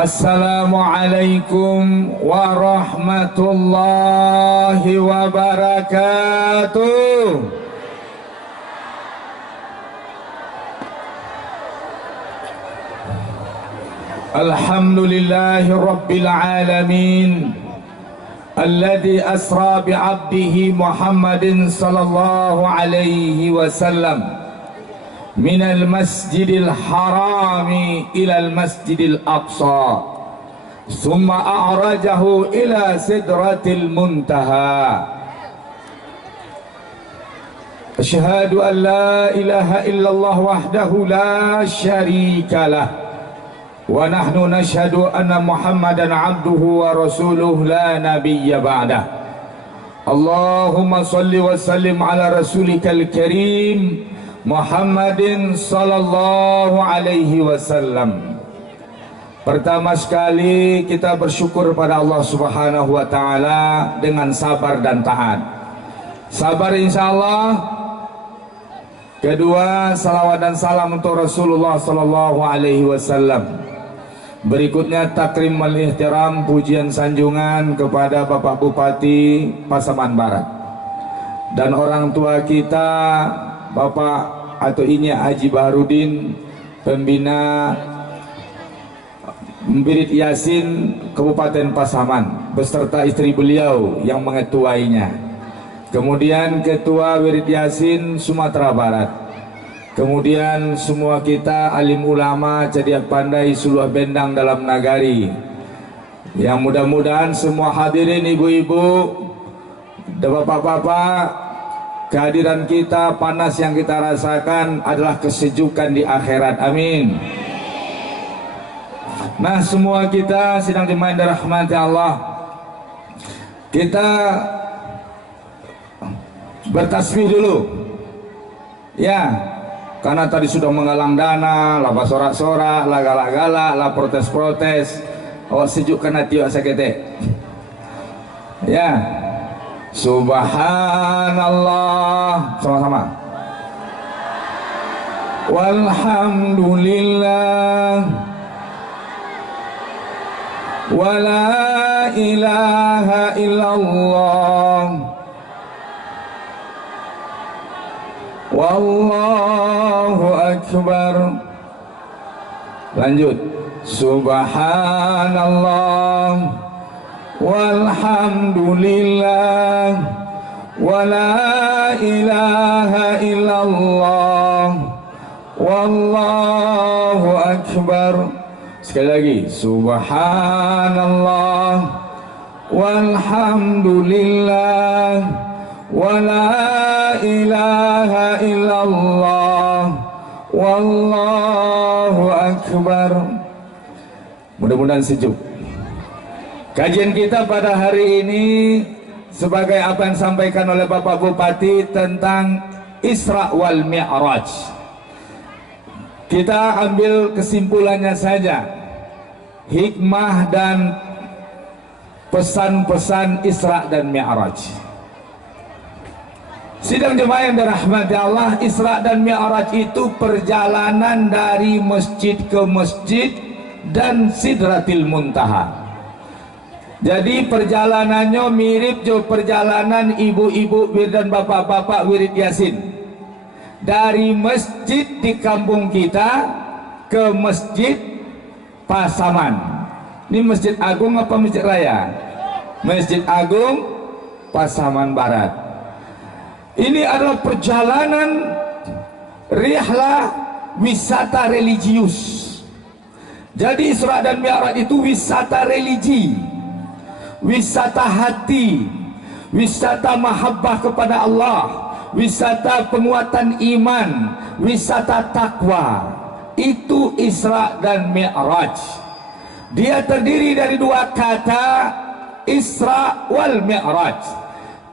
Assalamualaikum warahmatullahi wabarakatuh. Alhamdulillahi rabbil alamin alladzi asra bi 'abdihi Muhammadin sallallahu alaihi wasallam minal masjidil harami ilal masjidil aqsa summa a'rajahu ila sidratil muntaha. Asyhadu an la ilaha illallah wahdahu la syarika lah wa nahnu nashhadu anna Muhammadan abduhu wa rasuluhu la nabiyya ba'dah. Allahumma salli wa sallim ala rasulikal karim Muhammadin sallallahu alaihi wasallam. Pertama sekali kita bersyukur pada Allah subhanahu wa ta'ala dengan sabar dan taat. Sabar insyaallah. Kedua, salawat dan salam untuk Rasulullah sallallahu alaihi wasallam. Berikutnya takrim wal ihtiram, pujian sanjungan kepada Bapak Bupati Pasaman Barat dan orang tua kita Bapak atau ini Haji Baharudin, pembina Birit Yasin Kabupaten Pasaman beserta istri beliau yang mengetuainya. Kemudian Ketua Wirid Yasin Sumatera Barat. Kemudian semua kita alim ulama Cadiak Pandai Suluh Bendang dalam nagari. Yang mudah-mudahan semua hadirin ibu-ibu dan bapak-bapak, kehadiran kita, panas yang kita rasakan adalah kesejukan di akhirat. Amin. Nah, semua kita sedang dimain dirahmati Allah. Kita bertasbih dulu, ya, karena tadi sudah menggalang dana, lah sorak-sorak, lah galak-galak, lah protes-protes. Awak sejukkan hati awak sakit, ya. Subhanallah, sama-sama. Walhamdulillah, wala ilaha illallah, wallahu akbar. Lanjut. Subhanallah, walhamdulillah, wala ilaha illallah, wallahu akbar. Sekali lagi. Subhanallah, walhamdulillah, wala ilaha illallah, wallahu akbar. Mudah-mudahan sejuk. Kajian kita pada hari ini sebagai apa yang disampaikan oleh Bapak Bupati tentang Isra wal Mi'raj. Kita ambil kesimpulannya saja, hikmah dan pesan-pesan Isra dan Mi'raj. Sidang jemaah yang dirahmati Allah, Isra dan Mi'raj itu perjalanan dari masjid ke masjid dan Sidratil Muntaha. Jadi perjalanannya mirip jo perjalanan ibu-ibu dan bapak-bapak Wirid Yasin. Dari masjid di kampung kita ke masjid Pasaman. Ini Masjid Agung apa Masjid Raya? Masjid Agung Pasaman Barat. Ini adalah perjalanan rihlah wisata religius. Jadi Isra dan Mi'raj itu wisata religi, wisata hati, wisata mahabbah kepada Allah, wisata penguatan iman, wisata takwa. Itu Isra dan Mi'raj. Dia terdiri dari dua kata, Isra wal Mi'raj.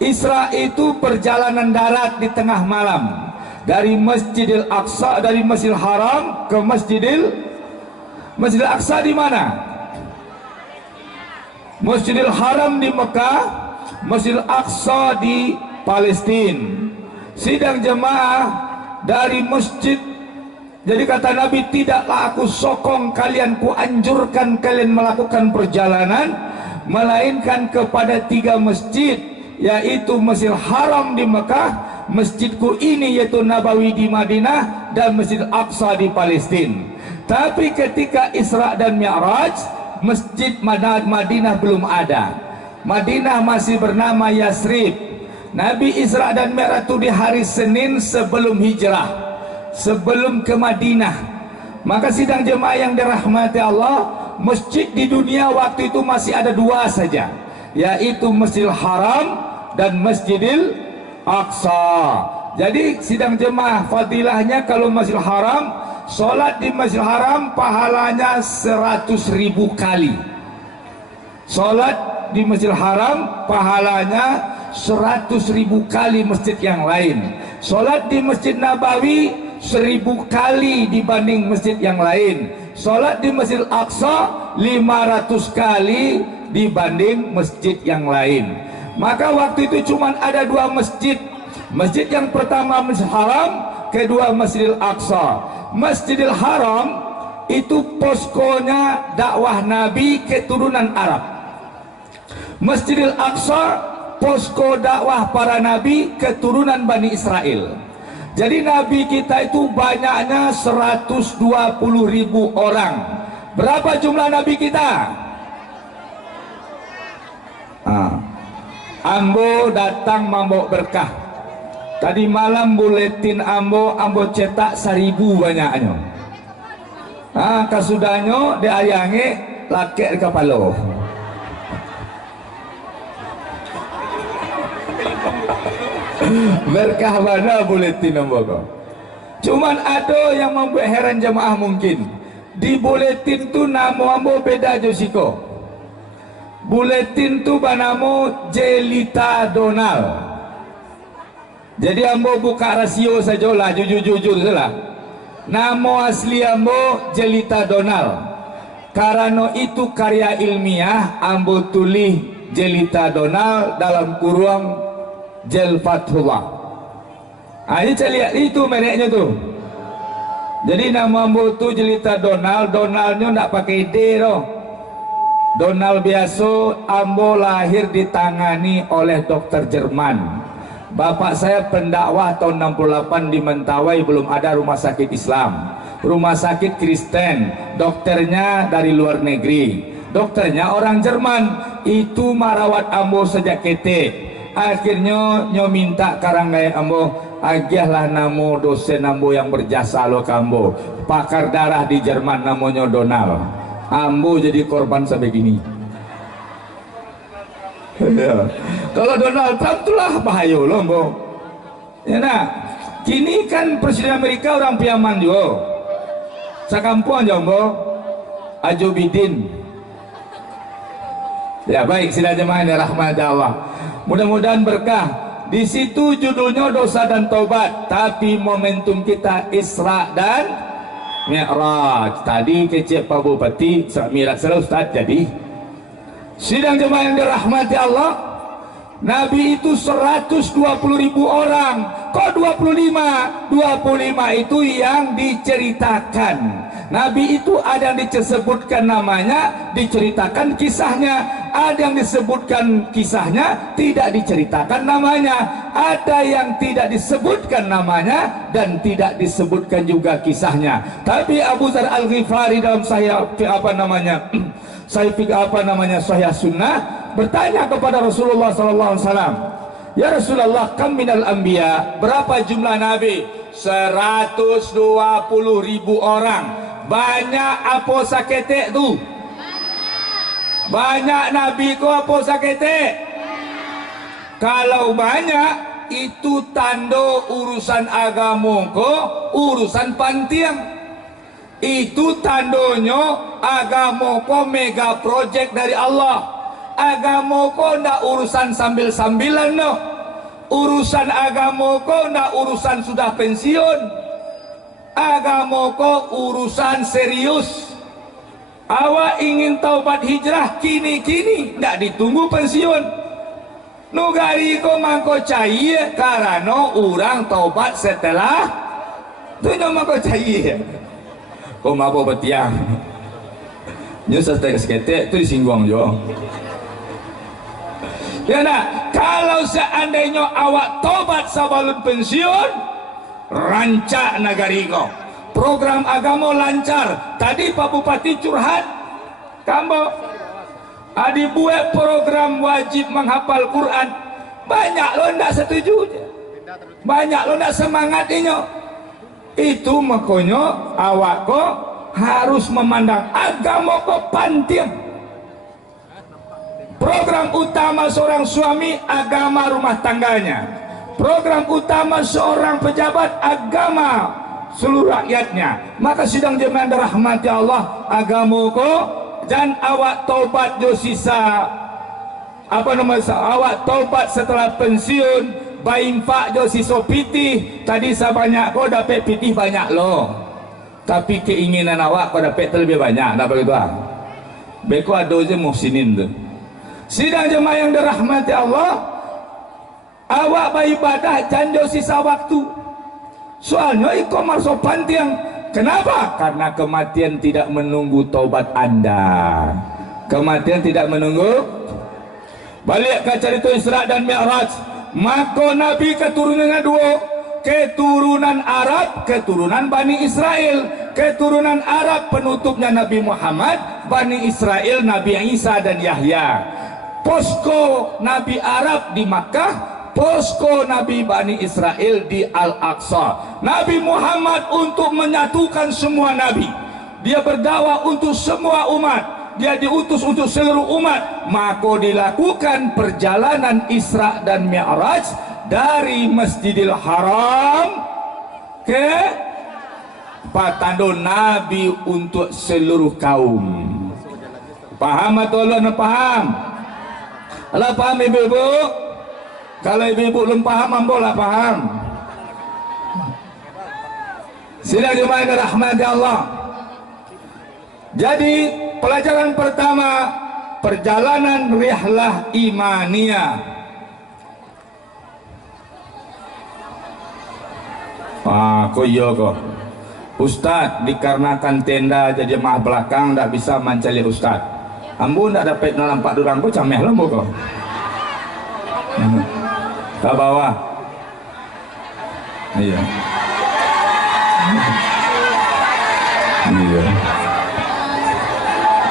Isra itu perjalanan darat di tengah malam dari Masjidil Aqsa, dari Masjidil Haram ke Masjidil Aqsa di mana? Masjidil Haram di Mekah, Masjidil Aqsa di Palestina. Sidang jemaah dari masjid Jadi kata Nabi, tidaklah aku sokong kalian, ku anjurkan kalian melakukan perjalanan, melainkan kepada 3 masjid, yaitu Masjidil Haram di Mekah, masjidku ini yaitu Nabawi di Madinah, dan Masjid Aqsa di Palestina. Tapi ketika Isra dan Mi'raj, Masjid Madinah belum ada. Madinah masih bernama Yasrib. Nabi Isra dan Mi'raj itu di hari Senin sebelum hijrah, sebelum ke Madinah. Maka sidang jemaah yang dirahmati Allah, masjid di dunia waktu itu masih ada 2 saja, yaitu Masjidil Haram dan Masjidil Aqsa. Jadi sidang jemaah, fadilahnya kalau Masjidil Haram, sholat di Masjidil Haram pahalanya 100.000 kali. Sholat di Masjidil Haram pahalanya 100.000 kali masjid yang lain. Sholat di Masjid Nabawi 1000 kali dibanding masjid yang lain. Sholat di Masjid Aqsa 500 kali dibanding masjid yang lain. Maka waktu itu cuma ada 2 masjid. Masjid yang pertama Masjidil Haram, kedua Masjidil Aqsa. Masjidil Haram itu poskonya dakwah Nabi keturunan Arab. Masjidil Aqsa posko dakwah para nabi keturunan Bani Israel. Jadi nabi kita itu banyaknya 120.000 orang. Berapa jumlah nabi kita? Ambo datang mambo berkah. Tadi malam buletin Ambo cetak 1000 banyaknya. Kasudahnya diayangi laki di kepala. Berkah mana buletin Ambo kok. Cuman ada yang membuat heran jemaah mungkin. Di buletin tu nama Ambo beda Josiko. Buletin tu banamo Jelita Donald. Jadi Ambo buka rasio saja lah, jujur salah. Nama asli Ambo Jelita Donald. Karena itu karya ilmiah, Ambo tulis Jelita Donald dalam kurung Jel Fathullah. Ini saya lihat itu mereknya tuh. Jadi nama Ambo tu Jelita Donald. Donaldnya ndak pakai D loh. Donald biasa. Ambo lahir ditangani oleh dokter Jerman. Bapak saya pendakwah tahun 68 di Mentawai, belum ada rumah sakit Islam, rumah sakit Kristen, dokternya dari luar negeri, dokternya orang Jerman. Itu merawat Ambo sejak ketik. Akhirnya nyo minta karangai Ambo, agiahlah namo dosen Ambo yang berjasa lo kambo, pakar darah di Jerman, namanya Donald. Ambo jadi korban sampai gini. Ya. Kalau Donald Trump itulah bahaya loh Ambo. Ya nak, kini kan Presiden Amerika orang piaman juga. Sakampung aja Ambo, Ajo Bidin. Ya baik, sila jemaah yang rahmat Allah. Mudah-mudahan berkah. Di situ judulnya dosa dan taubat, tapi momentum kita Isra dan Mi'raj. Tadi kecil Pak Bupati Mi'raj salah Ustaz. Jadi sidang jemaah yang dirahmati Allah, Nabi itu 120.000 orang. Kok 25? 25 itu yang diceritakan. Nabi itu ada yang disebutkan namanya, diceritakan kisahnya. Ada yang disebutkan kisahnya, tidak diceritakan namanya. Ada yang tidak disebutkan namanya dan tidak disebutkan juga kisahnya. Tapi Abu Dzar Al-Ghifari dalam Sahih Sahih Sunnah bertanya kepada Rasulullah SAW, ya Rasulullah, kam minal anbiya, berapa jumlah nabi? 120.000 orang. Banyak apa sakete tu? Banyak nabi ko apa sakete? Kalau banyak itu tanda urusan agama ko urusan pantiang. Itu tandanya agama ko mega project dari Allah. Agama ko ndak urusan sambil-sambilan no. Urusan agama ko ndak urusan sudah pensiun. Agama ko urusan serius. Awak ingin taubat hijrah kini-kini, ndak ditunggu pensiun. Nugari ko mangko cair karena orang taubat setelah Tu nama kau cair. Kau mabuk bertiang. Nyusah tak seketek tu disinggung jo. Ya nak, kalau seandainya awak tobat sebelum pensiun, rancak negari kau. Program agama lancar. Tadi Pak Bupati curhat, kamu dibuat program wajib menghafal Quran. Banyak lo ndak setuju, banyak lo ndak semangat ini. Itu makanya awak kok harus memandang agama kok penting. Program utama seorang suami agama rumah tangganya. Program utama seorang pejabat agama seluruh rakyatnya. Maka sidang jemaah dirahmati Allah, agama kok dan awak taubat jo sisa awak taubat setelah pensiun, baimpak jo sisa pitih. Tadi sebanyak kau dapat pitih banyak lo, tapi keinginan awak kau dapat terlebih banyak. Tak begitu ah? Beko ada je muhsinin tu. Sidang jemaah yang dirahmati Allah, awak beribadah janjo sisa waktu. Soalnya ikomar sopan tiang. Kenapa? Karena kematian tidak menunggu taubat anda. Kematian tidak menunggu. Balik ke cerita Isra dan Mi'raj. Maka Nabi keturunannya dua. Keturunan Arab, keturunan Bani Israel. Keturunan Arab penutupnya Nabi Muhammad, Bani Israel Nabi Isa dan Yahya. Posko Nabi Arab di Makkah, posko Nabi Bani Israel di Al-Aqsa. Nabi Muhammad untuk menyatukan semua Nabi. Dia berdakwah untuk semua umat. Dia diutus untuk seluruh umat. Maka dilakukan perjalanan Isra dan Mi'raj dari Masjidil Haram ke Patandon Nabi untuk seluruh kaum. Paham atau belum paham? Kalau paham ibu-ibu? Kalau ibu-ibu belum paham, ambolah paham. Sidang jemaah yang dirahmati Allah. Jadi pelajaran pertama, perjalanan rihlah imaniyah. Kok iya kok Ustaz dikarenakan tenda jadi jemaah belakang tak bisa mencari Ustaz. Ambo tak dapat nampak durang kok cameh lembu kok. Ke bawah. Iya. Iya.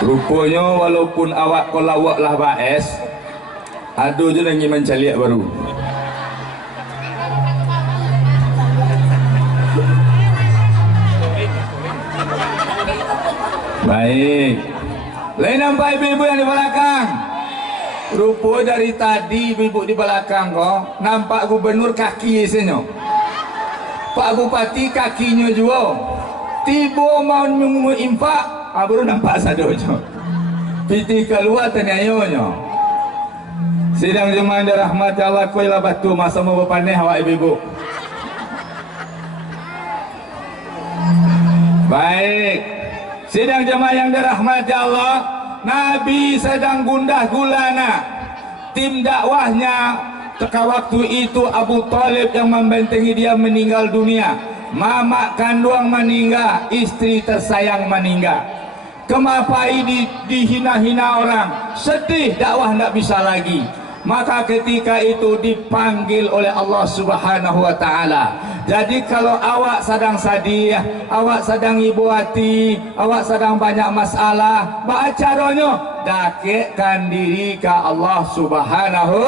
Rupanya walaupun awak kolawak lah baes, aduh je lagi mencari baru. Baik. Lain nampak ibu-ibu yang di belakang. Rupa dari tadi ibu-ibu di belakang kok nampak gubernur kaki isinya. Pak Bupati kakinya juga. Tiba mau impak, baru nampak sadojo. Piti keluar tenyayonya. Sidang jemaah dirahmati Allah, kuilah batu masa mau berpaneh awak ibu-ibu. Baik. Sidang jemaah yang dirahmati Allah, Nabi sedang gundah gulana. Tim dakwahnya teka waktu itu Abu Talib yang membentengi dia meninggal dunia. Mama kandung meninggal, istri tersayang meninggal. Kemapai dihina-hina orang, sedih dakwah tidak bisa lagi. Maka ketika itu dipanggil oleh Allah Subhanahu wa Ta'ala. Jadi kalau awak sedang sedih, awak sedang ibu hati, awak sedang banyak masalah, baca caranya dakekkan diri ke Allah Subhanahu.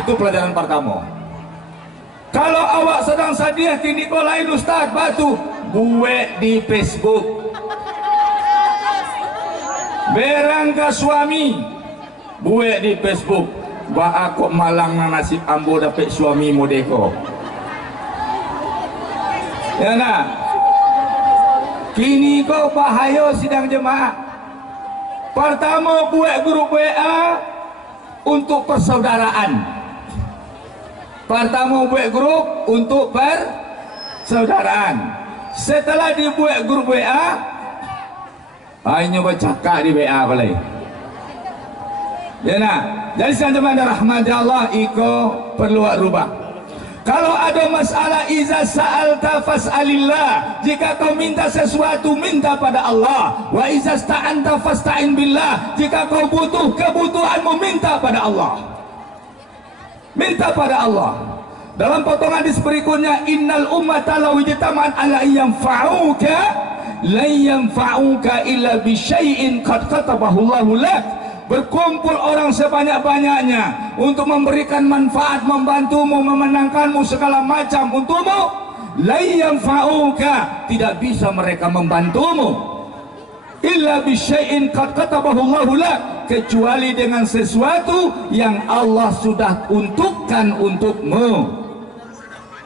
Itu pelajaran pertama. Kalau awak sedang sedih tini kau lain Ustaz batu buat di Facebook. Berangka suami buat di Facebook. Ba aku malang nasib ambo dapat suami modeko. Ya nak. Kini kau bahaya sidang jemaah. Pertama buat grup WA untuk persaudaraan. Pertama buat grup untuk persaudaraan. Setelah dibuat grup WA, hanya bercakap di WA boleh. Ya nak. Jadi sidang jemaah rahmat Allah iko perlu rubah. Kalau ada masalah, iza sa'alta fas'alillah, jika kau minta sesuatu minta pada Allah. Wa iza sta'anta fasta'in billah, jika kau butuh kebutuhanmu minta pada Allah. Minta pada Allah. Dalam potongan hadis berikutnya, innal ummata law ijtama'at ala yanfa'uka la yanfa'uka illa bi syai'in qad katabahu Allahu lak. Berkumpul orang sebanyak-banyaknya untuk memberikan manfaat, membantumu, memenangkanmu segala macam untukmu, la yanfa'uka, tidak bisa mereka membantumu illa bi syai'in qad katabahu Allahu lak, kecuali dengan sesuatu yang Allah sudah untukkan untukmu.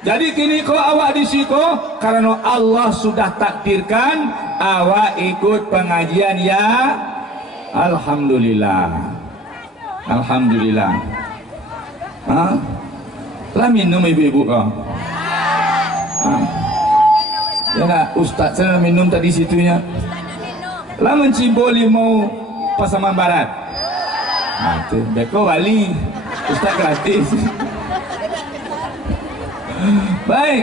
Jadi kini kau awak di situ karena Allah sudah takdirkan awak ikut pengajian ya. Alhamdulillah. Alhamdulillah. Hah? Lah minum ibu-ibu kau. Ya nak, Ustaz saya minum tadi situnya. Lah mencimboli mau Pasaman Barat. Nah, tu beko wali. Ustaz gratis. Baik.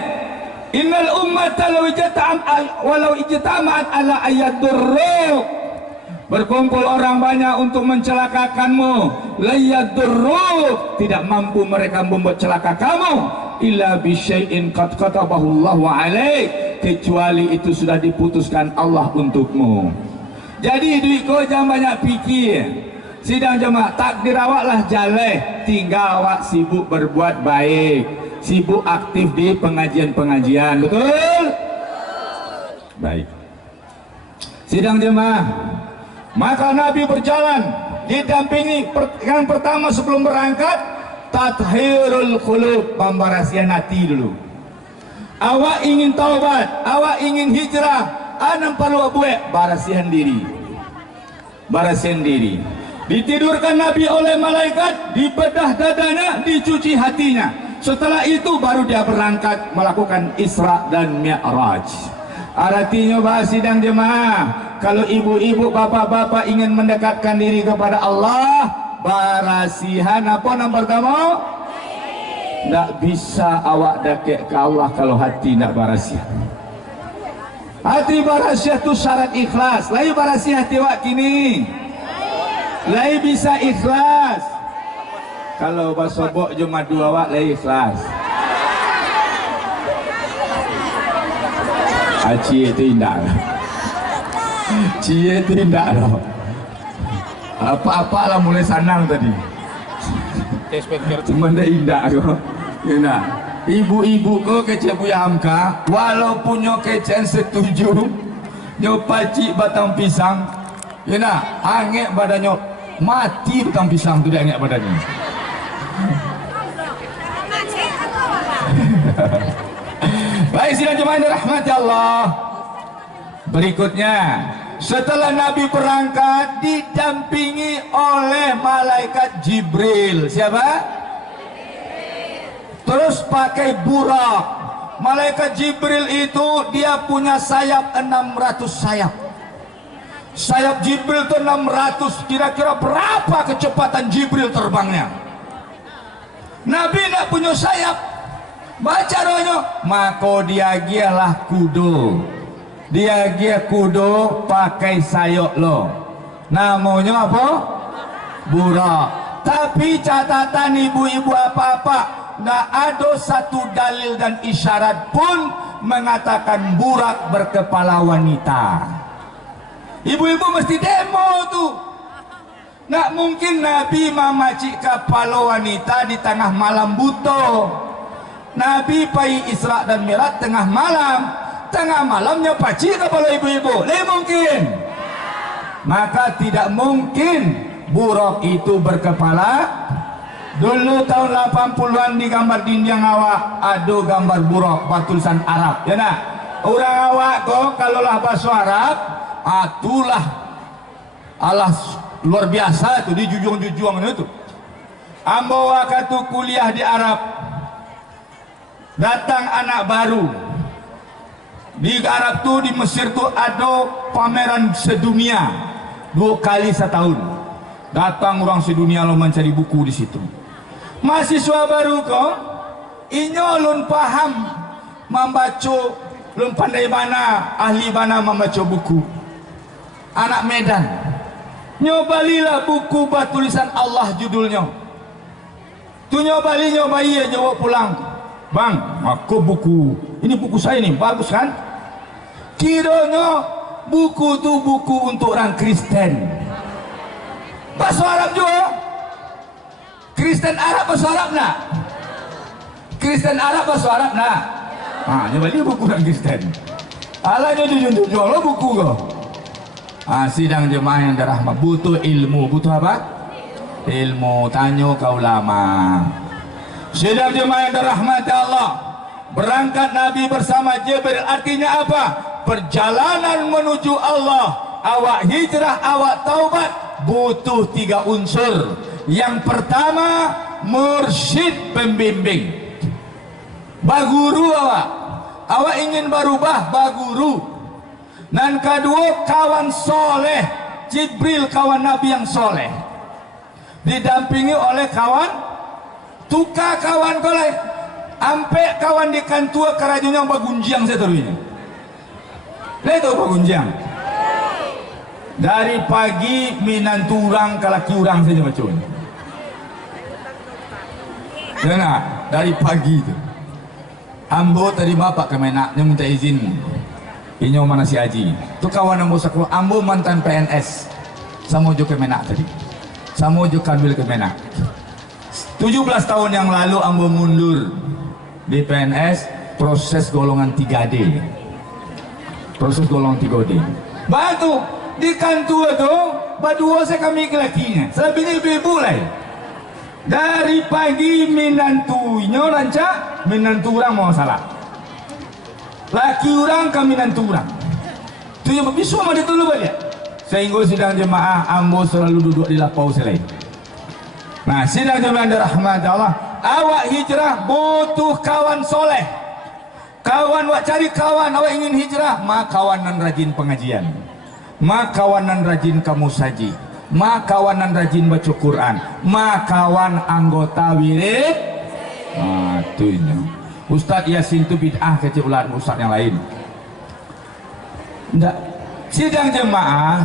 Innal ummata walau ijtama'at ala ayadur. Berkumpul orang banyak untuk mencelakakanmu, la yadurruk, tidak mampu mereka membuat celaka kamu, illa bi syai'in qad katabahu Allahu alaik, kecuali itu sudah diputuskan Allah untukmu. Jadi duit kau jangan banyak fikir. Sidang jemaah, takdir awaklah jalan, tinggal awak sibuk berbuat baik, sibuk aktif di pengajian-pengajian. Betul? Baik. Sidang jemaah, maka Nabi berjalan didampingi yang pertama sebelum berangkat, tathhirul qulub, pembersihan hati dulu. Awak ingin taubat, awak ingin hijrah, anam perlu buat bersihan diri. Bersihan diri. Ditidurkan Nabi oleh malaikat, dibedah dadanya, dicuci hatinya. Setelah itu baru dia berangkat melakukan Isra dan Mi'raj. Artinya bahas sidang jemaah, kalau ibu-ibu, bapak-bapak ingin mendekatkan diri kepada Allah, barasihan apa nomor pertama? Tak bisa awak dekat ke Allah kalau hati nak barasihan. Hati barasihan itu syarat ikhlas. Lai barasihan hati awak kini, lai bisa ikhlas. Kalau basobok cuma dua awak lai ikhlas. Cie itu indah lah. Cie itu indah lah. Apa-apa lah mulai sanang tadi. Cuma dah indah kok. Indah. Ibu-ibu kok kece Buya Hamka, walaupun nyo kece setuju, nyo pacik batang pisang, indah, angek badannya mati batang pisang tu dia angek badannya. Baik, sidang jemaah yang dirahmati Allah. Berikutnya, setelah Nabi berangkat didampingi oleh malaikat Jibril. Siapa? Terus pakai burak. Malaikat Jibril itu dia punya sayap 600 sayap. Sayap Jibril itu 600. Kira-kira berapa kecepatan Jibril terbangnya? Nabi tidak punya sayap. Baca rohnya, maka dia gialah kudo. Dia gia kudo pakai sayap lo. Namanya apa? Burak. Tapi catatan ibu-ibu apa-apa, nggak ada satu dalil dan isyarat pun mengatakan burak berkepala wanita. Ibu-ibu mesti demo tuh. Nggak mungkin Nabi memacik kepala wanita di tengah malam buta. Nabi pai Isra dan Mi'raj tengah malamnya pacik kepala ibu-ibu. Mungkin. Maka tidak mungkin burak itu berkepala. Dulu tahun 80-an di gambar dinding awak ada gambar burak bertulisan Arab. Ya nak? Orang awak kok kalau lah bahasa Arab, itulah Allah luar biasa itu di jujung-jujung itu. Ambo waktu kuliah di Arab. Datang anak baru di Arab tuh, di Mesir tuh ada pameran sedunia 2 kali setahun. Datang orang sedunia lo mencari buku di situ. Mahasiswa baru kok inyo lun paham membaca, lun pandai mana, ahli mana membaca buku. Anak Medan, nyobalilah buku bertulisan Allah judulnya. Tu nyobali nyobai nyoba pulang. Bang, aku buku. Ini buku saya nih, bagus kan? Kiranya buku tu buku untuk orang Kristen. Bahasa Arab juga. Kristen Arab bahasa Arab nak? Kristen Arab bahasa Arab nak? Nyobali buku orang Kristen. Alahnya jual buku kau. Sidang jemaah yang dirahmat, butuh ilmu. Butuh apa? Ilmu. Tanya kau lama. Sidang jemaah yang dirahmati Allah, berangkat Nabi bersama Jibril artinya apa? Perjalanan menuju Allah. Awak hijrah, awak taubat, butuh 3 unsur. Yang pertama, mursyid pembimbing. Baguru awak ingin berubah, baguru. Dan kedua, kawan soleh. Jibril kawan Nabi yang soleh, didampingi oleh kawan tukar kawan kolai. Ampe kawan di kantua kerajaan yang bagunjiang saya terus ini. Leto bagunjiang. Dari pagi minantu orang ke laki orang saja macam ni. Jangan dari pagi tu. Ambo tadi bapak kemenak yang minta izin. Inyo mana si Haji. Tu kawan ambo sekolah. Ambo mantan PNS. Samo jo kemenak tadi. Samo jo kanwil kemenak. 17 tahun yang lalu ambo mundur di PNS, proses golongan 3D. Proses golongan 3D. Batu di kantor tu, berdua saya kami lakinya. Selebihnya ibu-ibu lain. Dari pagi minantunya rancak, minantu orang mau salah. Laki orang kami minantu orang. Tu yang bisu mah ditulu balik. Sehingga sidang jemaah ambo selalu duduk di lapau selain. Nah, sidang jemaah dirahmati Allah, awak hijrah butuh kawan soleh. Kawan wak cari kawan, awak ingin hijrah, mak kawanan rajin pengajian, mak kawanan rajin kamu saji, mak kawanan rajin baca Quran, mak kawan anggota wirid. Tunya Ustaz Yasin itu bid'ah kecil ular Ustaz yang lain. Nggak. Sidang jemaah,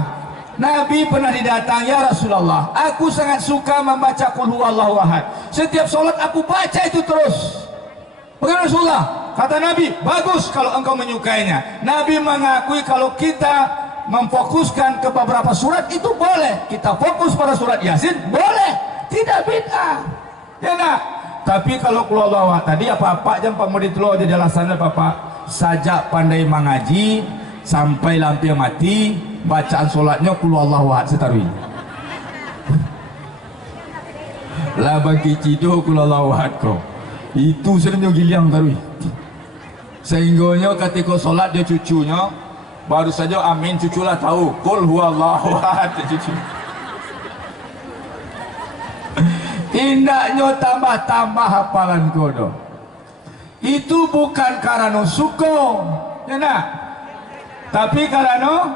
Nabi pernah didatangi, ya Rasulullah, aku sangat suka membaca Qul huwallahu ahad. Setiap solat aku baca itu terus. Bagaimana Rasulullah? Kata Nabi, bagus kalau engkau menyukainya. Nabi mengakui kalau kita memfokuskan ke beberapa surat itu boleh. Kita fokus pada surat Yasin, boleh. Tidak bid'ah. Ya nak? Tapi kalau Qul huwallahu ahad tadi apa-apa jam Pak Mudi telo di dalam sana Bapak sajak pandai mengaji sampai lampu mati, bacaan solatnya Qul huwallahu ahad setarui. Lah bagi cido Qul huwallahu ahad ko. Itu sebenarnya giliang tarui. Sehingganya ketika solat dia cucunya baru saja amin, cuculah tahu Qul huwallahu ahad cucu. Tindaknya tambah-tambah hafalan kodo. Itu bukan karena suko, ya nak? Tapi karena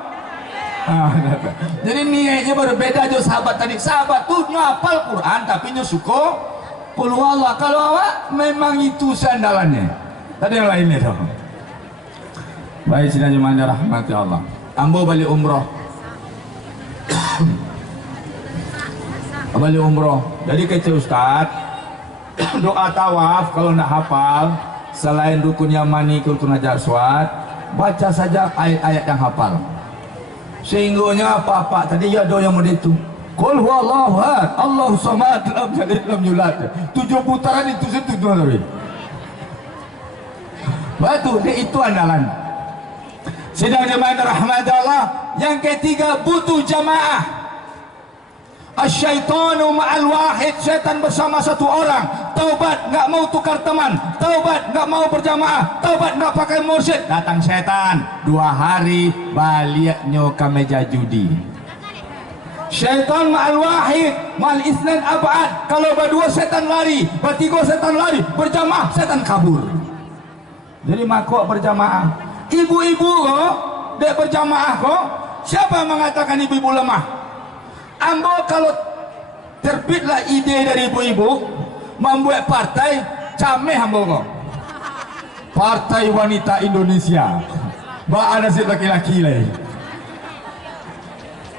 jadi niatnya berbeda jo sahabat tadi. Sahabat tuh hafal Quran tapi nyo suko Qul huwallah. Kalau awak memang itu sandalannya. Tadi yang lainnya tuh. Baik, sidang jemaah rahmati Allah. Ambo balik umroh. Balik umroh. Jadi kecil Ustaz, doa tawaf kalau nak hafal selain rukun yamani, rukun hajar aswad, baca saja ayat-ayat yang hafal. Sehingganya apa-apa tadi ya doa yang mau itu. Qul huwallahu ahad, Allahu samad, lam yalid lam yulad. 7 putaran itu satu tadi. Batu dia itu andalan. Sidang jemaah rahmat Allah. Yang ketiga butuh jamaah. Asyaitanu ma'al wahid, setan bersama satu orang. Taubat nggak mau tukar teman, taubat nggak mau berjamaah, taubat nggak pakai mursyid, datang setan 2 hari baliknya ke meja judi. Syaitan ma'al wahid, ma'al isnan ab'ad. Kalau berdua setan lari, bertiga setan lari, berjamaah setan kabur. Jadi makok berjamaah. Ibu-ibu kok dek berjamaah kok. Siapa mengatakan ibu-ibu lemah? Ambo kalau terbitlah ide dari ibu-ibu membuat partai, cameh hamba kok. Partai Wanita Indonesia. Ba nasib laki-laki lah.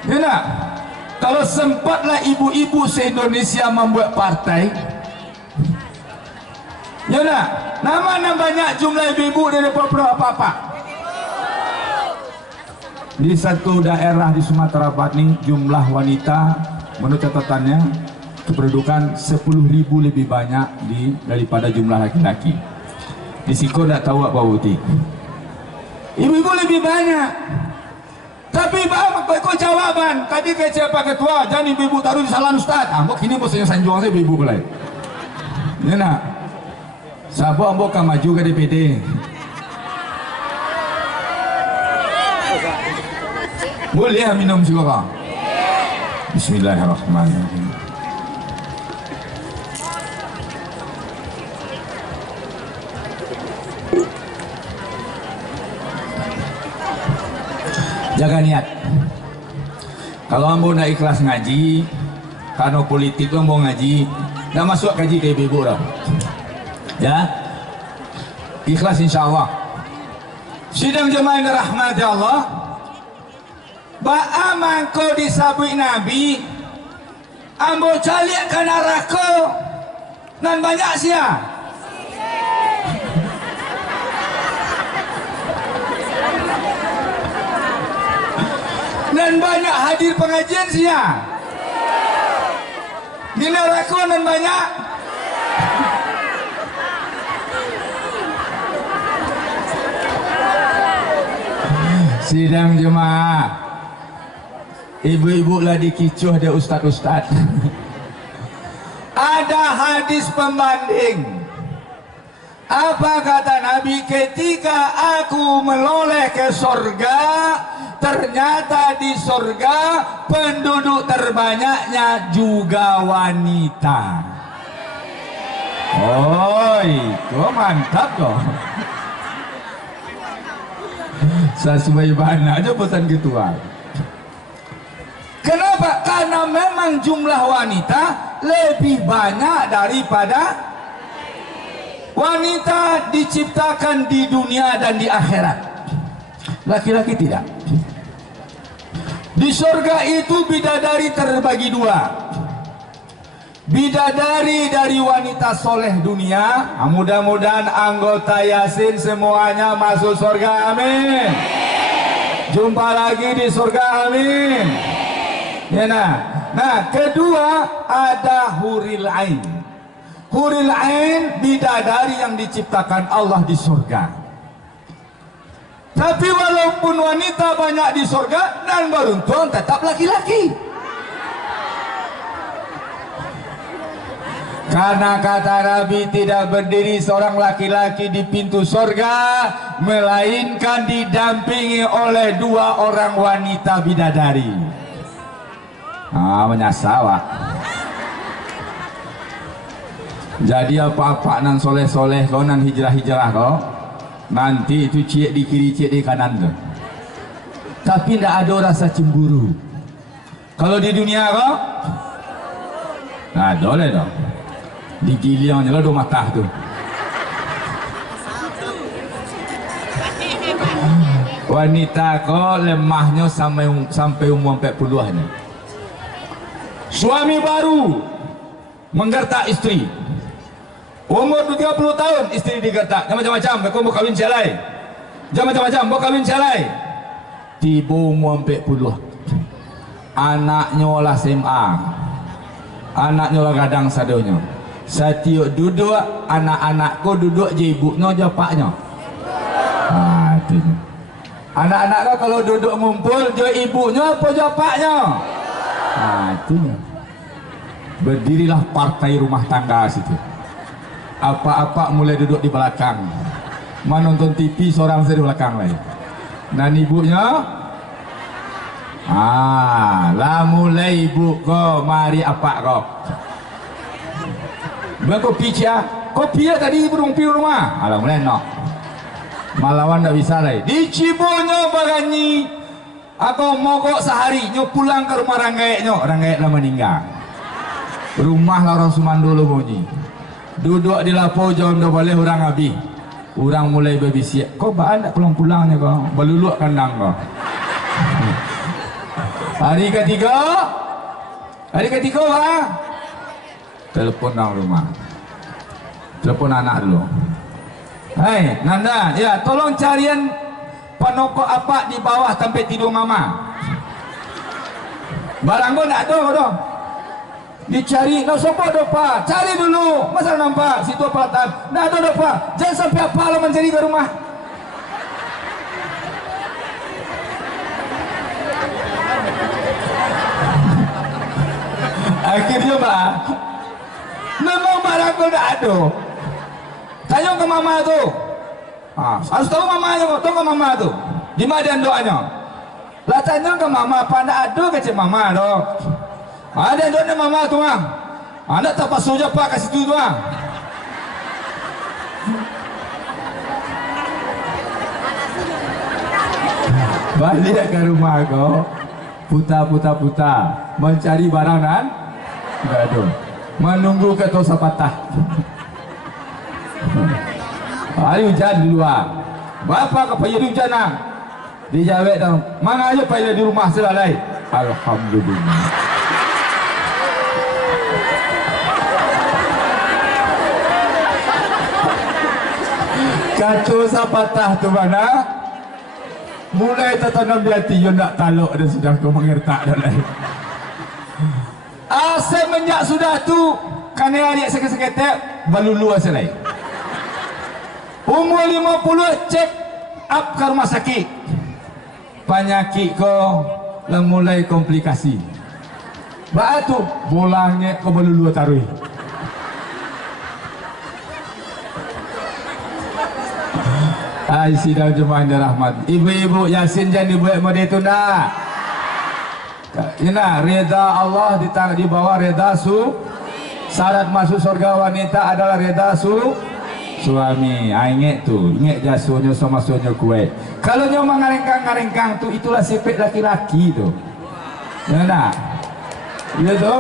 Ya nak? Kalau sempatlah ibu-ibu se-Indonesia membuat partai. Ya nak? Nama banyak jumlah ibu-ibu daripada apa-apa. Di satu daerah di Sumatera Barat ini jumlah wanita menurut catatannya kependudukan 10.000 lebih banyak daripada jumlah laki-laki. Di Siko tak tahu apa bukti. Ibu-ibu lebih banyak. Tapi apa kau jawaban? Tadi ke siapa ketua? Jangan ibu-ibu taruh di salah ustaz. Ambok kini bosnya sanjuang saya ibu-ibu pelai. Ya nak? Sabo ambok kan maju ke DPD. Boleh minum juga. Bismillahirrahmanirrahim. Jaga niat. Kalau ambo nak ikhlas ngaji, karena politik ambo ngaji, dah masuk kaji ke ibu dah. Ya, ikhlas insyaAllah. Sidang jemaah yang dirahmati Allah. Ba'aman kau disabui Nabi, ambo calik ke neraka, dan banyak sia. Dan banyak hadir pengajian sia. Di neraka dan banyak. Sidang jemaah. Ibu-ibu lah dikicuh dia ustaz-ustaz. Ada hadis pembanding. Apa kata Nabi? Ketika aku meloleh ke surga, ternyata di surga penduduk terbanyaknya juga wanita. Oh, itu mantap dong. Sesuai banyak aja pesan ketua. Kenapa? Karena memang jumlah wanita lebih banyak daripada wanita diciptakan di dunia dan di akhirat. Laki-laki tidak. Di surga itu bidadari terbagi dua. Bidadari dari wanita soleh dunia. Mudah-mudahan anggota Yasin semuanya masuk surga, amin. Jumpa lagi di surga, amin. Ya nah, kedua ada huril ain. Huril ain bidadari yang diciptakan Allah di surga. Tapi walaupun wanita banyak di surga dan beruntung tetap laki-laki. Karena kata Nabi tidak berdiri seorang laki-laki di pintu surga melainkan didampingi oleh dua orang wanita bidadari. Menyasawak. Jadi apa-apa nan soleh-soleh kau nan hijrah-hijrah kau nanti itu cik di kiri cik di kanan tu. Tapi tidak ada rasa cemburu. Kalau di dunia kau nah boleh dong digiliangnya lah dua mata tu. Wanita kau lemahnya sampai umur 40-an. Suami baru menggertak istri, umur 30 tahun istri digertak, macam-macam, kau mau kawin celai, macam-macam, mau kawin celai, tiba umur 40, anaknya lah SMA, anaknya lah gadang sadonya, setiap duduk, anak-anakku duduk je ibunya je paknya. Anak-anak kau kalau duduk ngumpul je ibunya apa je paknya. Itunya. Berdirilah partai rumah tangga situ. Apa-apa mulai duduk di belakang. Menonton TV seorang saya di belakang lagi. Dan ibunya lah mulai ibu kau mari apa kau. Kopi cia. Kopi ya tadi ibu rumpi rumah. Alah mulai no. Malawan tak bisa lagi. Di Cibonya bagani. Atau mogok sehari nyo pulang ke rumah Ranggaek lah meninggal. Rumah lah orang Sumandolo bunyi. Duduk di lapo jom dah boleh orang habis. Orang mulai berbisik. Kau bahan tak pulang-pulangnya kau? Berluluk kandang kau. Hari ketiga. Hari ketiga bang. Telepon orang rumah. Telepon anak dulu. Hai Nanda, ya tolong carian penokok apa di bawah tempat tidur mama. Barang kau nak ada kau dah. Dicari, nak sopak dah pak. Cari dulu, masa nampak situ pelatan. Nak ada dah pak. Jangan sampai apa lah mencari ke rumah. Akhirnya pak, memang barang kau tak ada. Tanya ke mama tu. Harus tahu mamanya, tahu ke mama tu. Di mana doanya? Lah tanya ke mama, apa nak ada ke cik mama tu? Ada doanya mama tu ah. Anak tak pasal je pak kat situ tu ah. Balik ke rumah kau, puta mencari barang dan tidak ada. Menunggu ke tosa patah. Hari hujan di luar. Bapa ke payah di hujan ah. Dijawab dah. Mana aja payah di rumah selalai. Alhamdulillah. Kacau sapatah tu mana? Mulai tertanam di hati, you nak taluk dan sudah kau mengertak dah lain. Semenjak sudah tu, kerana adik sekit-sekitek, balulu asalai. Umur 50 cek up ke rumah sakit. Penyakit kau dah mulai komplikasi. Baik tu, bolanya kau balulu taruh. Hai sidang jemaah yang dirahmati. Ibu-ibu Yasin jangan dibuat model tu nak. Ina reda Allah di bawah reda syarat masuk surga wanita adalah reda suami. Ingat tu, ingat jasuhnya sama suanya kuat. Kalau nyo mengarengkang tu itulah sifat laki-laki tu. Ya nak? Ya tu.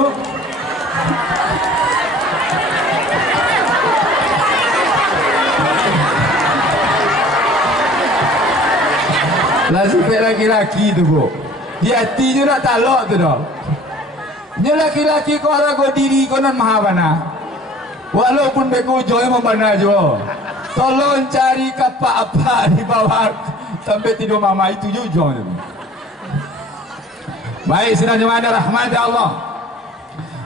Lah sifat laki-laki tu bu. Di hati je nak talak tu dah. Ni laki-laki kau ragu diri kau non maha bana. Walaupun beko joy membana jo. Tolong cari kapak apa di bawah sampai tidur mama itu jujur. Baik sidang jemaah rahmat Allah.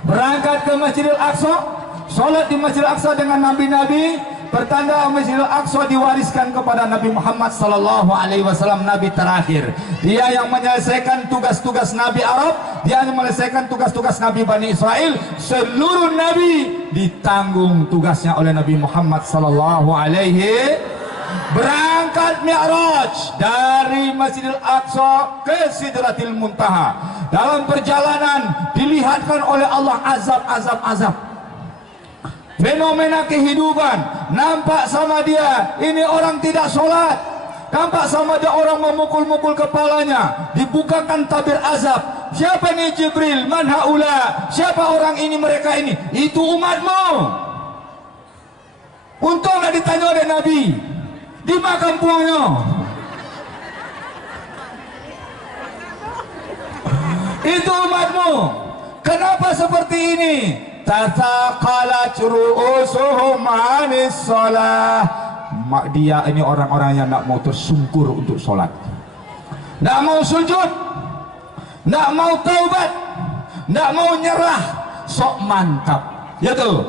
Berangkat ke Masjidil Aqsa, solat di Masjidil Aqsa dengan nabi-nabi. Pertanda Masjidil Aqsa diwariskan kepada Nabi Muhammad sallallahu alaihi wasallam, nabi terakhir. Dia yang menyelesaikan tugas-tugas nabi Arab, dia yang menyelesaikan tugas-tugas nabi Bani Israel. Seluruh nabi ditanggung tugasnya oleh Nabi Muhammad sallallahu alaihi. Berangkat Mi'raj dari Masjidil Aqsa ke Sidratil Muntaha. Dalam perjalanan dilihatkan oleh Allah azab. Fenomena kehidupan, nampak sama dia ini orang tidak sholat, nampak sama dia orang memukul-mukul kepalanya, dibukakan tabir azab. Siapa ni Jibril? Man haula? Siapa orang ini, mereka ini? Itu umatmu. Untung nak ditanya oleh Nabi di mana kampungnya. Itu umatmu. Kenapa seperti ini? Tataqalat ru'usuhum 'anis shalah. Dia ini orang-orang yang nak mau tersungkur untuk solat, nak mau sujud, nak mau taubat, nak mau nyerah, sok mantap. Ya tu.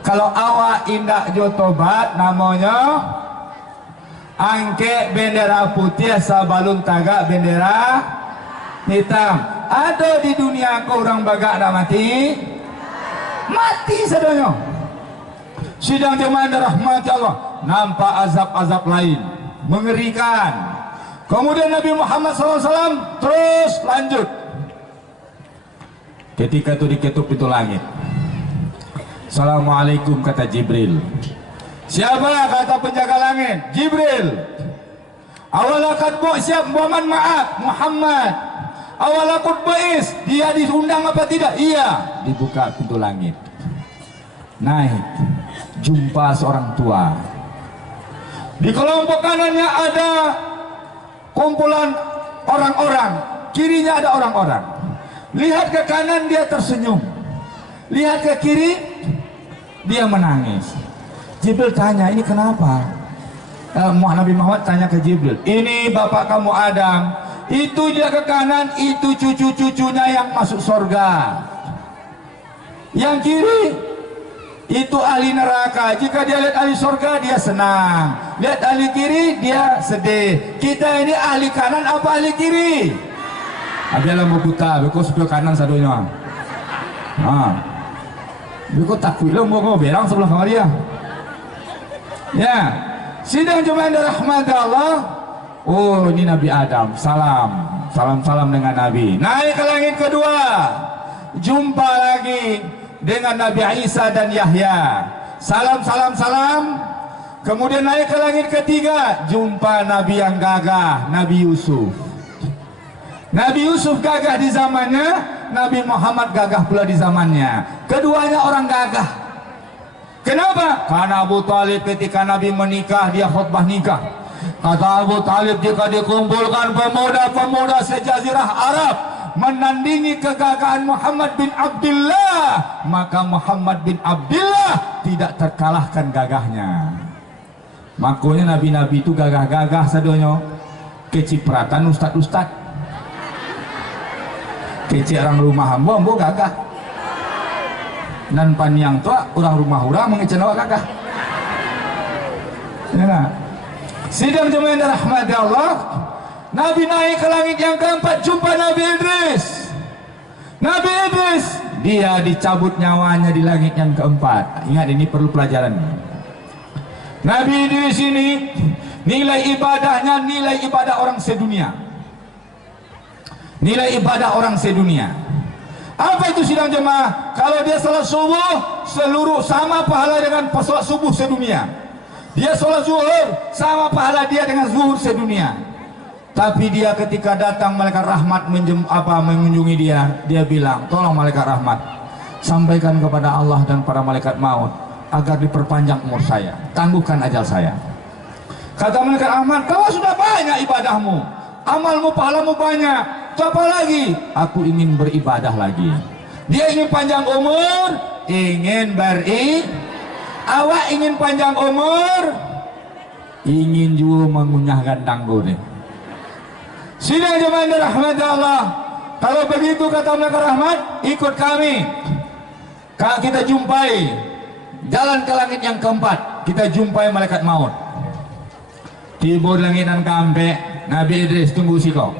Kalau awak indak jo tobat, namanya angke bendera putih sabalun tagak bendera hitam. Ada di dunia kau orang bagak dah mati sadanya. Sidang jemaah rahmat Allah, nampak azab-azab lain mengerikan. Kemudian Nabi Muhammad SAW terus lanjut. Ketika itu diketuk pintu langit. Assalamualaikum kata Jibril. Siapa kata penjaga langit? Jibril. Awalakat bu siap Muhammad. Awalakut bais, dia diundang apa tidak? Iya. Dibuka pintu langit. Naik. jumpa seorang tua. Di kelompok kanannya ada kumpulan orang-orang, kirinya ada orang-orang. Lihat ke kanan dia tersenyum, lihat ke kiri dia menangis. Jibril tanya, ini kenapa? Nabi Muhammad tanya ke Jibril, ini bapak kamu Adam, itu dia ke kanan, itu cucu-cucunya yang masuk surga. Yang kiri itu ahli neraka. Jika dia lihat ahli surga dia senang, lihat ahli kiri dia sedih. Kita ini ahli kanan apa ahli kiri? Ada lampu buta, beko sebelah kanan sadonya. Beko takut lah mau berang sebelah kamar dia. Ya, sidang jemaah rahmat Allah. Oh, ini Nabi Adam. Salam dengan Nabi. Naik ke langit kedua, jumpa lagi dengan Nabi Isa dan Yahya. Salam. Kemudian naik ke langit ketiga, jumpa Nabi yang gagah, Nabi Yusuf. Nabi Yusuf gagah di zamannya, Nabi Muhammad gagah pula di zamannya. Keduanya orang gagah. Kenapa? Karena Abu Talib ketika Nabi menikah, dia khutbah nikah. Kata Abu Talib, jika dikumpulkan pemuda-pemuda sejazirah Arab menandingi kegagahan Muhammad bin Abdullah, maka Muhammad bin Abdullah tidak terkalahkan gagahnya. Makanya nabi-nabi itu gagah-gagah sadonyo, kecipratan ustad-ustad, kecil orang rumah hamba gagah, dan paniang tua orang rumah orang mengecewa gagah. Ya, sidang jemaah yang dirahmati Allah, Nabi naik ke langit yang keempat, jumpa Nabi Idris. Nabi Idris, dia dicabut nyawanya di langit yang keempat. Ingat, ini perlu pelajaran. Nabi Idris ini nilai ibadahnya nilai ibadah orang sedunia. Nilai ibadah orang sedunia. Apa itu sidang jemaah? Kalau dia salat subuh, seluruh sama pahala dengan salat subuh sedunia. Dia sholat zuhur, sama pahala dia dengan zuhur sedunia. Tapi dia ketika datang malaikat rahmat mengunjungi dia bilang, tolong malaikat rahmat, sampaikan kepada Allah dan para malaikat maut agar diperpanjang umur saya, tangguhkan ajal saya. Kata malaikat rahmat, kau sudah banyak ibadahmu, amalmu, pahalamu banyak, apa lagi? Aku ingin beribadah lagi. Dia ingin panjang umur, ingin awak ingin panjang umur, ingin juga mengunyahkan tanggul. Sidang jemaah yang dirahmati Allah, kalau begitu kata malaikat rahmat, ikut kami. Kita jumpai jalan ke langit yang keempat, kita jumpai malaikat maut. Tiba langit dan kampe, Nabi Idris, tunggu siko,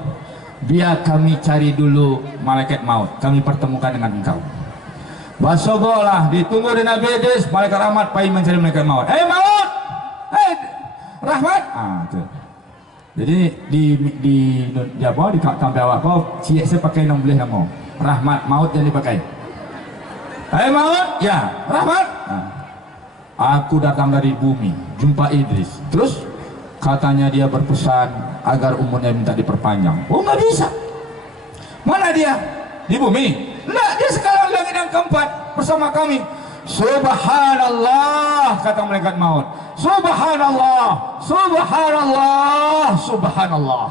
biar kami cari dulu malaikat maut, kami pertemukan dengan engkau. Basogolah, ditunggu di Nabi Idris, malaikat rahmat pergi mencari malaikat maut. Maut, rahmat. Tuh. Jadi di kampai awak kau ciek saya pakai nom boleh nama rahmat, maut yang dipakai. Maut, ya rahmat. Aku datang dari bumi, jumpa Idris. Terus katanya dia berpesan agar umurnya minta diperpanjang. Oh, nggak bisa. Mana dia? Di bumi? Nah, dia sekarang langit yang keempat bersama kami. Subhanallah, kata malaikat maut. Subhanallah, subhanallah, subhanallah.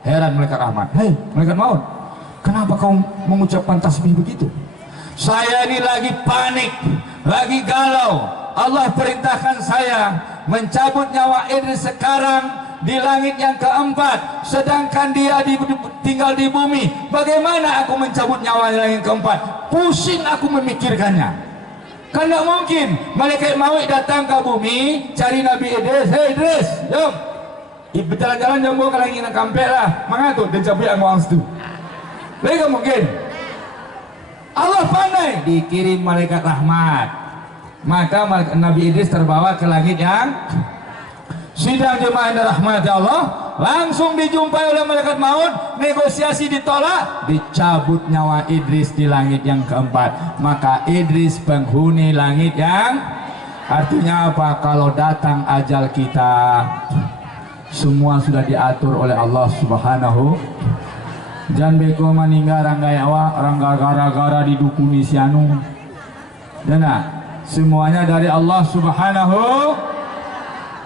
Heran malaikat rahmat. Hei, malaikat maut, kenapa kau mengucapkan tasbih begitu? Saya ini lagi panik, lagi galau. Allah perintahkan saya mencabut nyawa Idris sekarang di langit yang keempat, sedangkan dia tinggal di bumi. Bagaimana aku mencabut nyawa di langit keempat? Pusing aku memikirkannya. Kan tidak mungkin malaikat maut datang ke bumi cari Nabi Idris. Hei Idris, jom berjalan-jalan jombo ke langit yang keempat lah, mengatur dan cabut yang mau itu. Tidak mungkin. Allah pandai, dikirim malaikat rahmat, maka Nabi Idris terbawa ke langit yang. Sidang jemaah yang dirahmati Allah, langsung dijumpai oleh malaikat maut, negosiasi ditolak, dicabut nyawa Idris di langit yang keempat. Maka Idris penghuni langit yang, artinya apa? Kalau datang ajal kita, semua sudah diatur oleh Allah Subhanahu. Jangan beko meninggal ranggai awak, rangga gara-gara didukuni sianu. Dan Semuanya dari Allah Subhanahu.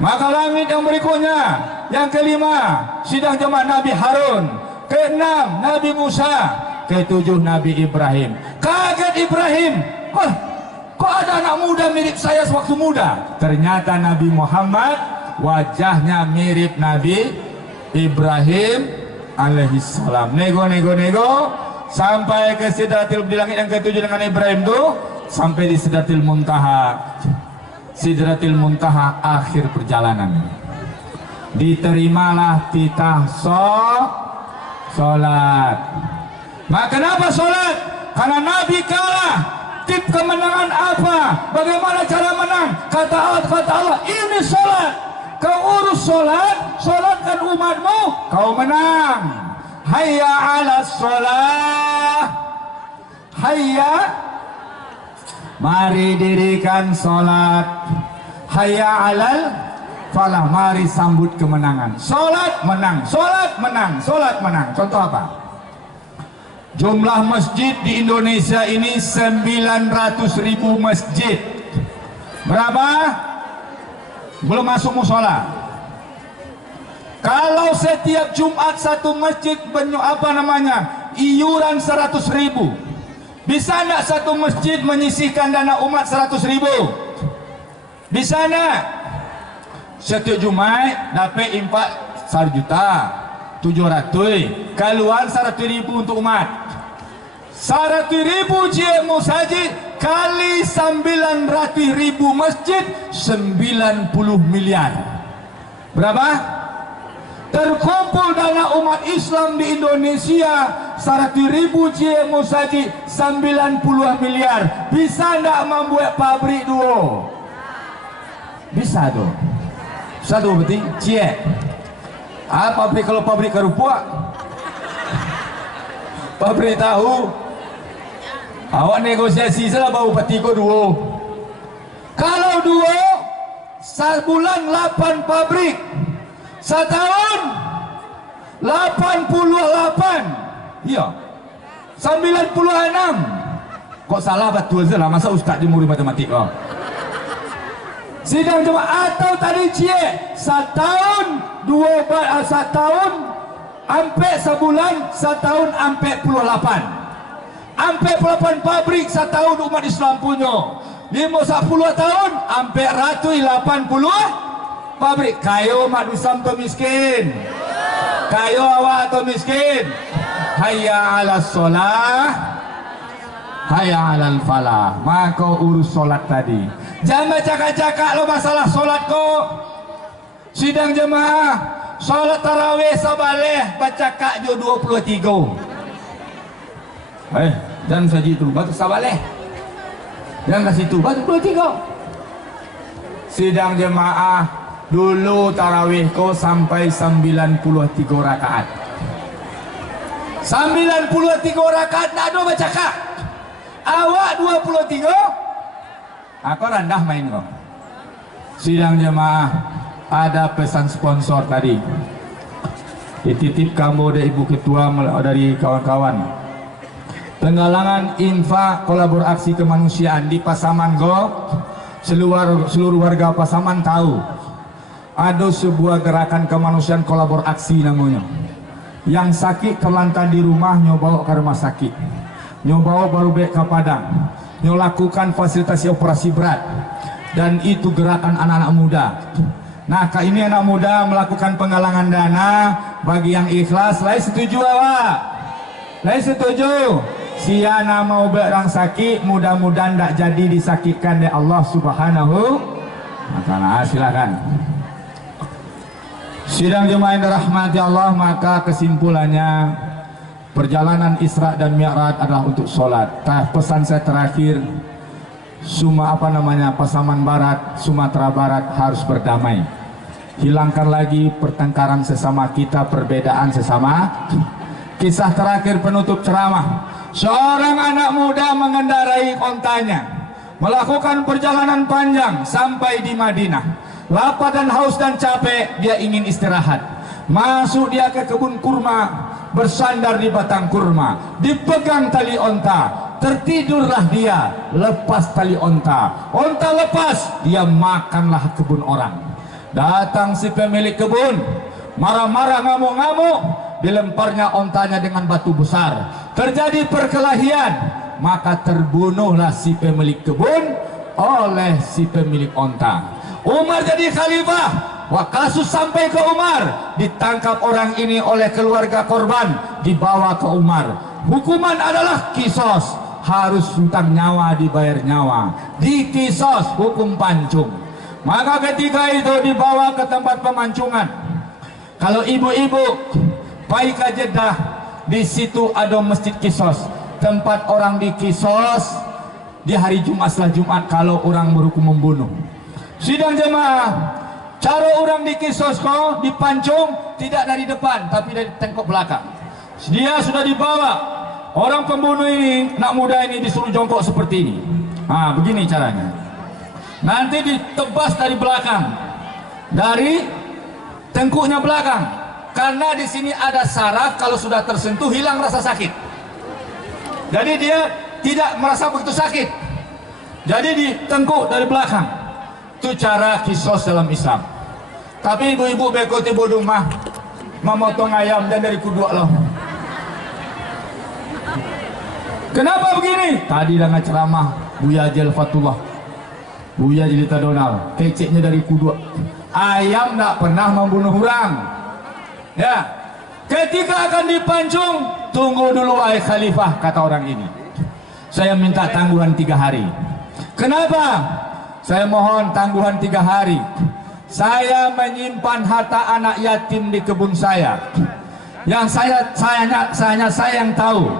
Maka langit yang berikutnya, yang kelima sidang jemaah Nabi Harun, keenam Nabi Musa, ketujuh Nabi Ibrahim. Kaget Ibrahim, kok ada anak muda mirip saya sewaktu muda? Ternyata Nabi Muhammad wajahnya mirip Nabi Ibrahim alaihissalam. Nego sampai ke Sidratil, di langit yang ketujuh dengan Ibrahim tuh, sampai di Sidratil Muntaha. Sidratil Muntaha akhir perjalanan. Diterimalah titah sholat. Maka kenapa sholat? Karena Nabi kalah. Tip kemenangan apa? Bagaimana cara menang? Kata Allah, ini sholat. Kau urus sholat, sholatkan umatmu, kau menang. Hayya ala sholat. Hayya, mari dirikan sholat. Hayya alal falah, mari sambut kemenangan. Sholat menang, sholat menang, sholat menang. Contoh apa? Jumlah masjid di Indonesia ini 900.000 masjid. Berapa? Belum masuk musola. Kalau setiap Jumat satu masjid iuran 100.000, bisa enggak satu masjid menyisihkan dana umat 100.000? Bisa enggak? Setiap Jumat dapat impak 1.700.000, keluar 100.000 untuk umat. 100.000 jemu saja kali 900.000 masjid, 90 miliar. Berapa? Terkumpul dana umat Islam di Indonesia 100.000 jemu saja 90 miliar. Bisa enggak membuat pabrik dua? Bisa tuh. Satu berarti cie. Pabrik, kalau pabrik kerupuk, pabrik tahu, awak negosiasi salah bau patiko dua. Kalau dua, sebulan 8 pabrik, setahun 88, iya 96. Kok salah betul saja lah, masa ustaz jemur matematik oh. Sidang jemaah atau tadi cie, setahun setahun ampe sebulan, setahun ampe 8 pabrik setahun umat Islam punya. 50 tahun ampe 180 pabrik. Kayo mak dusam tu miskin, kayo awak tu miskin. Hayya ala sholah, hayya ala falah. Maka urus solat tadi. Jangan cakap-cakap lo masalah solat kok. Sidang jemaah, solat tarawih sabaleh baca kak jo 23. Jangan saja itu batu sabaleh. Jangan kasih itu batu 23. Sidang jemaah, dulu tarawih kau sampai 93 rakaat. 93 rakaat nak ada baca kak. Awak 23. Aku rendah main kok. Sidang jemaah, ada pesan sponsor tadi. Dititip kamu dari Ibu Ketua, dari kawan-kawan. Penggalangan infak kolaborasi kemanusiaan di Pasaman Go. Seluruh warga Pasaman tahu ada sebuah gerakan kemanusiaan kolaborasi namanya. Yang sakit terlantar di rumah nyobawa ke rumah sakit, nyobawa baru baik ke Padang, melakukan fasilitasi operasi berat, dan itu gerakan anak-anak muda. Nah, ini anak muda melakukan penggalangan dana bagi yang ikhlas. Lain setuju awak? Lain setuju? Siana mau berang sakit, mudah-mudahan tak jadi disakitkan oleh Allah Subhanahu wa Ta'ala. Silakan. Sidang jemaah yang dirahmati Allah, maka kesimpulannya perjalanan Isra dan Mi'raj adalah untuk sholat. Pesan saya terakhir, Pasaman Barat, Sumatera Barat harus berdamai. Hilangkan lagi pertengkaran sesama kita, perbedaan sesama. Kisah terakhir penutup ceramah, seorang anak muda mengendarai ontanya, melakukan perjalanan panjang sampai di Madinah. Lapar dan haus dan capek, dia ingin istirahat. Masuk dia ke kebun kurma, bersandar di batang kurma, dipegang tali onta, tertidurlah dia, lepas tali onta, onta lepas, dia makanlah kebun orang. Datang si pemilik kebun, marah-marah, ngamuk-ngamuk, dilemparnya ontanya dengan batu besar, terjadi perkelahian, maka terbunuhlah si pemilik kebun oleh si pemilik onta. Umar jadi khalifah. Wah, kasus sampai ke Umar, ditangkap orang ini oleh keluarga korban, dibawa ke Umar. Hukuman adalah kisos, harus hutang nyawa dibayar nyawa, dikisos, hukum pancung. Maka ketika itu dibawa ke tempat pemancungan. Kalau ibu-ibu pergi ke Jeddah, di situ ada masjid kisos, tempat orang dikisos di hari Jumat setelah Jumat kalau orang berhukum membunuh. Sidang jemaah, cara orang dikisos kok dipancung tidak dari depan tapi dari tengkok belakang. Dia sudah dibawa, orang pembunuh ini, anak muda ini disuruh jongkok seperti ini. Nah, begini caranya. Nanti ditebas dari belakang, dari tengkuknya belakang, karena di sini ada saraf, kalau sudah tersentuh hilang rasa sakit. Jadi dia tidak merasa begitu sakit. Jadi ditengkuk dari belakang. Itu cara kisos dalam Islam. Tapi ibu-ibu bekoti bodoh mah memotong ayam dan dari kudua loh. Kenapa begini? Tadi dengan ceramah Buya Jelfatullah, Buya Jelita Donal, keceknya dari kudua. Ayam tak pernah membunuh orang. Ya, ketika akan dipancung, tunggu dulu wahai khalifah, kata orang ini. Saya minta tangguhan 3 hari. Kenapa? Saya mohon tangguhan 3 hari. Saya menyimpan harta anak yatim di kebun saya, yang saya yang tahu.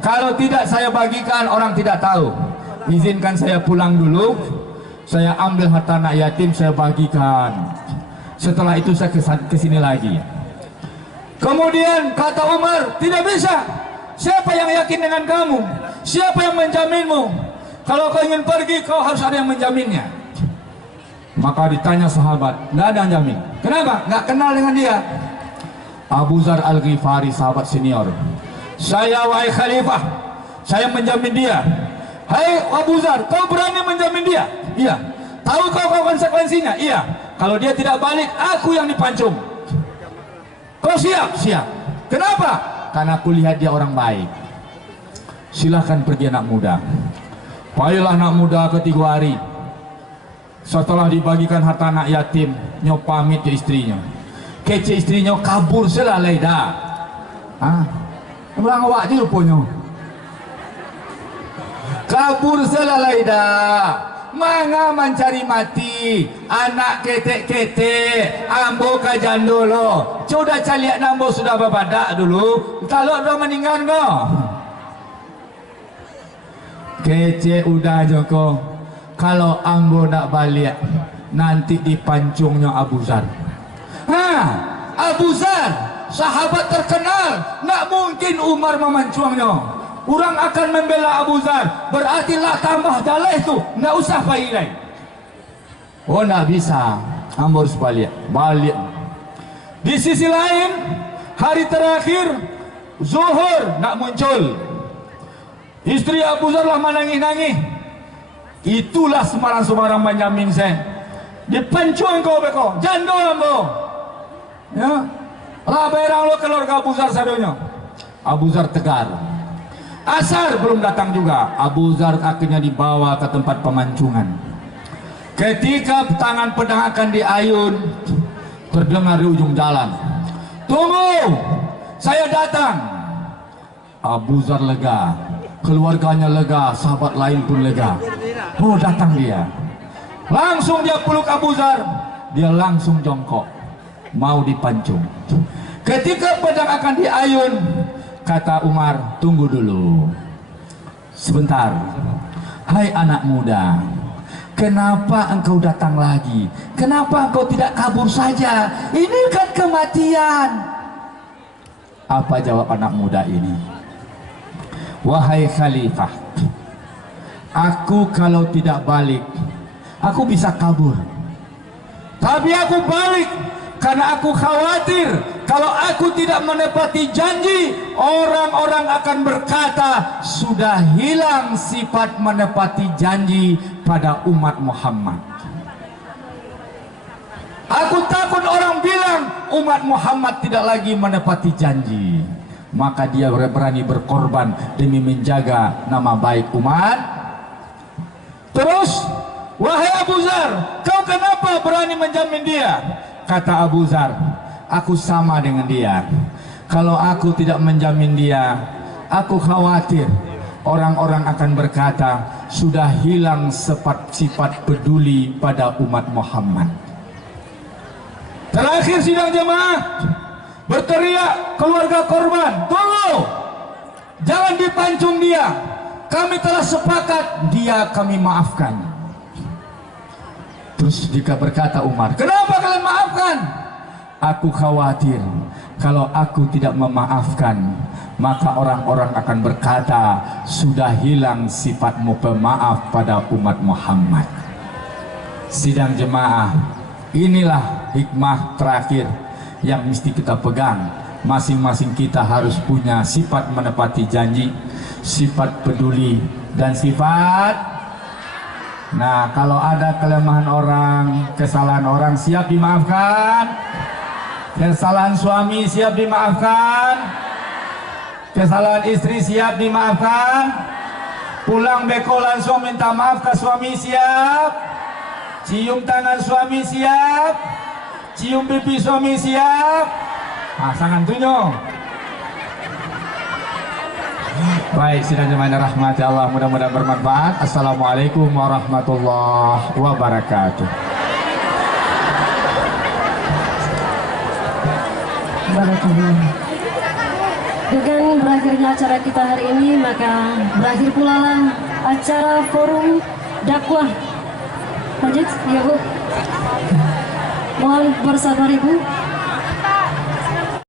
Kalau tidak saya bagikan, orang tidak tahu. Izinkan saya pulang dulu. Saya ambil harta anak yatim, saya bagikan. Setelah itu saya ke sini lagi. Kemudian kata Umar, tidak bisa. Siapa yang yakin dengan kamu? Siapa yang menjaminmu? Kalau kau ingin pergi, kau harus ada yang menjaminnya. Maka ditanya sahabat, nggak ada yang jamin. Kenapa? Nggak kenal dengan dia. Abu Zar Al-Ghifari, sahabat senior. Saya wahai khalifah, saya menjamin dia. Hai Abu Zar, kau berani menjamin dia? Iya. Tahu kau konsekuensinya? Iya. Kalau dia tidak balik, aku yang dipancung. Kau siap? Siap. Kenapa? Karena aku lihat dia orang baik. Silahkan pergi anak muda. Baiklah anak muda ke 3 hari. Setelah dibagikan harta anak yatim, nyo pamit ke istrinya. Kece istrinya kabur selalai dah. Ulang awak je rupanya. Kabur selalai dah. Manga mencari mati. Anak ketek-ketek, ambo kajan dulu. Coba caliak nambo sudah babadak dulu. Kalau udah meninggal kau. Kece udah Joko. Kalau ambo nak balik, nanti dipancungnya Abu Zar. Abu Zar, sahabat terkenal. Nak mungkin Umar memancungnya. Orang akan membela Abu Zar. Berarti lah tambah dalih itu. Nggak usah pailai. Oh, nggak bisa. Ambo harus balik. Balik. Di sisi lain, hari terakhir zuhur nak muncul. Istri Abu Zar lah menangis-nangis. Itulah semarang-semarang menjamin saya. Dipancung kau beko, jando ambo. Ya, lah berang lo keluarga Abu Zar sadonya. Abu Zar tegar. Asar belum datang juga. Abu Zar akhirnya dibawa ke tempat pemancungan. Ketika tangan pedang akan diayun, terdengar di ujung jalan, tunggu, saya datang. Abu Zar lega. Keluarganya lega, sahabat lain pun lega. Oh, datang dia. Langsung dia peluk Abu Zar. Dia langsung jongkok, mau dipancung. Ketika pedang akan diayun, kata Umar, tunggu dulu sebentar. Hai anak muda, kenapa engkau datang lagi? Kenapa engkau tidak kabur saja? Ini kan kematian. Apa jawab anak muda ini? Wahai khalifah, aku kalau tidak balik, aku bisa kabur. Tapi aku balik karena aku khawatir Kalau aku tidak menepati janji, orang-orang akan berkata sudah hilang sifat menepati janji pada umat Muhammad. Aku takut orang bilang umat Muhammad tidak lagi menepati janji. Maka dia berani berkorban demi menjaga nama baik umat. Terus, wahai Abu Zar, kau kenapa berani menjamin dia? Kata Abu Zar, aku sama dengan dia. Kalau aku tidak menjamin dia, aku khawatir orang-orang akan berkata sudah hilang sifat peduli pada umat Muhammad. Terakhir sidang jemaah, berteriak keluarga korban, tunggu, jangan dipancung dia. Kami telah sepakat, dia kami maafkan. Terus jika berkata Umar, kenapa kalian maafkan? Aku khawatir kalau aku tidak memaafkan, maka orang-orang akan berkata sudah hilang sifatmu pemaaf pada umat Muhammad. Sidang jemaah, inilah hikmah terakhir yang mesti kita pegang. Masing-masing kita harus punya sifat menepati janji, sifat peduli, dan sifat. Nah, kalau ada kelemahan orang, kesalahan orang, siap dimaafkan. Kesalahan suami siap dimaafkan. Kesalahan istri siap dimaafkan. Pulang bekolan suami minta maaf ke suami siap. Cium tangan suami siap. Cium pipi suami siap. Pasangan tunjuk. Baik, sidang jemaah yang rahmati Allah, mudah-mudahan bermanfaat. Assalamualaikum warahmatullahi wabarakatuh. Dengan berakhirnya acara kita hari ini, maka berakhir pula lah acara forum dakwah. Lanjut, ya Bu. Mohon bersabar Ibu.